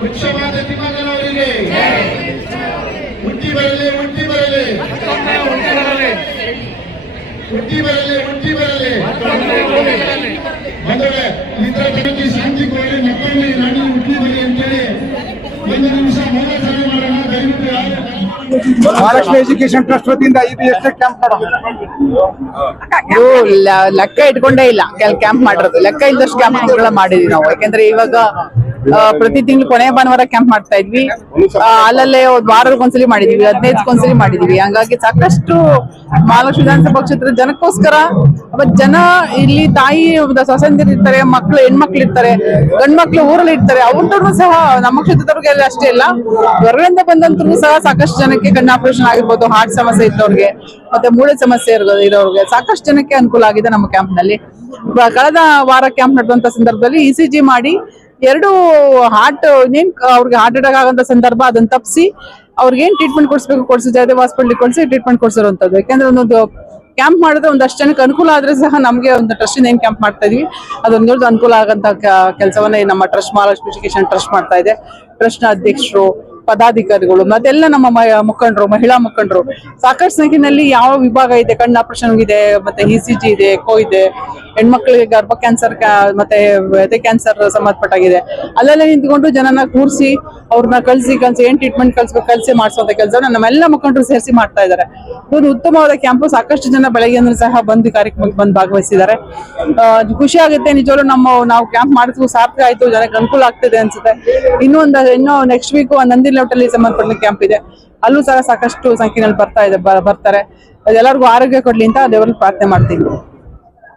ವೃಕ್ಷವಾದ ತಿಮ್ಮಗನವರಿಗೆ ಹುಟ್ಟಿ ಬರಲಿ ಹುಟ್ಟಿ ಬರಲಿ. ಹುಟ್ಟಿ ಬರಲಿ. ಹುಟ್ಟಿ ಬರಲಿ ಬಂದವೇ ಇದರ ಜನಕ್ಕೆ ಶಾಂತಿ ಕೋರಿ ಮಕ್ಕಳಲ್ಲಿ ನಾನು ಹುಟ್ಟಿ ಬರಲಿ ಅಂತೇಳಿ ಒಂದು ನಿಮಿಷ ಮೂಲ ಸಭೆ ಮಾಡೋಣ. ದಯವಿಟ್ಟು ಯಾರು ಮಹಾಲಕ್ಷ್ಮಿ ಎಜುಕೇಶನ್ ಟ್ರಸ್ಟ್ ವತಿಯಿಂದ ಇದು ಎಷ್ಟು ಕ್ಯಾಂಪ್ ಇದು ಲೆಕ್ಕ ಇಟ್ಕೊಂಡೇ ಇಲ್ಲ. ಕೆಲ ಕ್ಯಾಂಪ್ ಮಾಡಿರೋದು. ಲೆಕ್ಕ ಇಲ್ಲದಷ್ಟು ಕ್ಯಾಂಪ್ ಮಾಡಿದ್ವಿ ನಾವು. ಯಾಕಂದ್ರೆ ಇವಾಗ ಪ್ರತಿ ತಿಂಗಳು ಕೊನೆ ಭಾನುವಾರ ಕ್ಯಾಂಪ್ ಮಾಡ್ತಾ ಇದ್ವಿ. ಅಲ್ಲಲ್ಲೇ ಒಂದ್ ವಾರಕ್ಕೊಂದ್ಸಲಿ ಮಾಡಿದ್ವಿ ಹದಿನೈದಕ್ಕೊಂದ್ಸಲಿ ಮಾಡಿದ್ವಿ. ಹಂಗಾಗಿ ಸಾಕಷ್ಟು ಮಹಾಲಕ್ಷ್ಮಿ ವಿಧಾನಸಭಾ ಕ್ಷೇತ್ರದ ಜನಕ್ಕೋಸ್ಕರ ಜನ ಇಲ್ಲಿ ತಾಯಿ ಸೊಸೆಂದಿರು ಇರ್ತಾರೆ ಮಕ್ಳು ಹೆಣ್ಮಕ್ಳು ಇರ್ತಾರೆ ಗಂಡ್ಮಕ್ಳು ಊರಲ್ಲಿ ಇರ್ತಾರೆ ಅವ್ರದ್ದು ಸಹ ನಮ್ಮ ಕ್ಷೇತ್ರದವ್ರಿಗೆ ಅಷ್ಟೇ ಇಲ್ಲ. ಹೊರಗಡೆಯಿಂದ ಬಂದಂತರು ಸಹ ಸಾಕಷ್ಟು ಜನಕ್ಕೆ ಕಣ್ಣು ಆಪರೇಷನ್ ಆಗಿರ್ಬೋದು ಹಾರ್ಟ್ ಸಮಸ್ಯೆ ಇದ್ದವ್ರಿಗೆ ಮತ್ತೆ ಮೂಳೆ ಸಮಸ್ಯೆ ಇರೋರಿಗೆ ಇರೋರ್ಗೆ ಸಾಕಷ್ಟು ಜನಕ್ಕೆ ಅನುಕೂಲ ಆಗಿದೆ ನಮ್ಮ ಕ್ಯಾಂಪ್ನಲ್ಲಿ. ಕಳೆದ ವಾರ ಕ್ಯಾಂಪ್ ನಡೆದಂತ ಸಂದರ್ಭದಲ್ಲಿ ಇ ಸಿ ಜಿ ಮಾಡಿ ಎರಡು ಹಾರ್ಟ್ ಏನ್ ಅವ್ರಿಗೆ ಹಾರ್ಟ್ ಅಟ್ಯಾಕ್ ಆಗಂತ ಸಂದರ್ಭ ಅದನ್ನ ತಪ್ಪಿಸಿ, ಅವ್ರಿಗೆ ಏನ್ ಟ್ರೀಟ್ಮೆಂಟ್ ಕೊಡಿಸ್ಬೇಕು ಕೊಡಿಸಿ ಜಯದೇವ್ ಹಾಸ್ಪಿಟಲ್ ಕೊಡಿಸಿ ಟ್ರೀಟ್ಮೆಂಟ್ ಕೊಡಿಸಿರುವಂತದ್ದು. ಯಾಕಂದ್ರೆ ಒಂದೊಂದು ಕ್ಯಾಂಪ್ ಮಾಡಿದ್ರೆ ಒಂದಷ್ಟು ಜನಕ್ಕೆ ಅನುಕೂಲ ಆದ್ರೆ ಸಹ ನಮಗೆ ಒಂದು ಟ್ರಸ್ಟ್ ಏನು ಕ್ಯಾಂಪ್ ಮಾಡ್ತಾ ಇದೀವಿ. ಅದೊಂದು ಅನುಕೂಲ ಆಗಂತ ಕೆಲಸವನ್ನ ನಮ್ಮ ಟ್ರಸ್ಟ್ ಮಹಾಲಕ್ಷ್ಮಿ ಎಜುಕೇಶನ್ ಟ್ರಸ್ಟ್ ಮಾಡ್ತಾ ಇದೆ. ಟ್ರಸ್ಟ್ನ ಅಧ್ಯಕ್ಷರು ಪದಾಧಿಕಾರಿಗಳು ಮತ್ತೆಲ್ಲ ನಮ್ಮ ಮುಖಂಡರು, ಮಹಿಳಾ ಮುಖಂಡರು. ಸಾಕಷ್ಟು ಸಂಖ್ಯೆಯಲ್ಲಿ ಯಾವ ವಿಭಾಗ ಇದೆ ಕಣ್ಣು ಆಪರೇಷನ್ ಇದೆ, ಮತ್ತೆ ಇ ಸಿ ಜಿ ಇದೆ, ಕೋ ಇದೆ, ಹೆಣ್ಮಕ್ಳಿಗೆ ಗರ್ಭ ಕ್ಯಾನ್ಸರ್ ಮತ್ತೆ ಎದೆ ಕ್ಯಾನ್ಸರ್ ಸಂಬಂಧಪಟ್ಟಾಗಿದೆ. ಅಲ್ಲೆಲ್ಲ ನಿಂತ್ಕೊಂಡು ಜನನ ಕೂರಿಸಿ ಅವ್ರನ್ನ ಕಲ್ಸಿ ಕಳ್ಸಿ, ಏನ್ ಟ್ರೀಟ್ಮೆಂಟ್ ಕಳ್ಸ್ಬೇಕು, ಕಳ್ಸಿ ಮಾಡಿಸುವಂತ ಕೆಲಸ ನಮ್ಮೆಲ್ಲ ಮುಖಂಡರು ಸೇರಿಸಿ ಮಾಡ್ತಾ ಇದ್ದಾರೆ. ಒಂದು ಉತ್ತಮವಾದ ಕ್ಯಾಂಪಸ್ ಸಾಕಷ್ಟು ಜನ ಬೆಳಗ್ಗೆ ಸಹ ಬಂದು ಕಾರ್ಯಕ್ರಮಕ್ಕೆ ಬಂದು ಭಾಗವಹಿಸಿದ್ದಾರೆ. ಖುಷಿ ಆಗುತ್ತೆ, ನಿಜವಾಗ್ಲೂ ನಮ್ಮ ನಾವು ಕ್ಯಾಂಪ್ ಮಾಡಿದ್ವು ಸಾರ್ಥಕ ಆಯ್ತು, ಜನಕ್ಕೆ ಅನುಕೂಲ ಆಗ್ತಿದೆ ಅನ್ಸುತ್ತೆ. ಇನ್ನೂ ಒಂದು, ಇನ್ನೂ ನೆಕ್ಸ್ಟ್ ವೀಕ್ ನಂದಿ ಲೌಟಲ್ಲಿ ಸಂಬಂಧಪಟ್ಟ ಕ್ಯಾಂಪ್ ಇದೆ. ಅಲ್ಲೂ ಸಹ ಸಾಕಷ್ಟು ಸಂಖ್ಯೆನಲ್ಲಿ ಬರ್ತಾ ಇದೆ ಬರ್ತಾರೆ. ಎಲ್ಲರಿಗೂ ಆರೋಗ್ಯ ಕೊಡ್ಲಿ ಅಂತ ದೇವರಲ್ಲಿ ಪ್ರಾರ್ಥನೆ ಮಾಡ್ತೀವಿ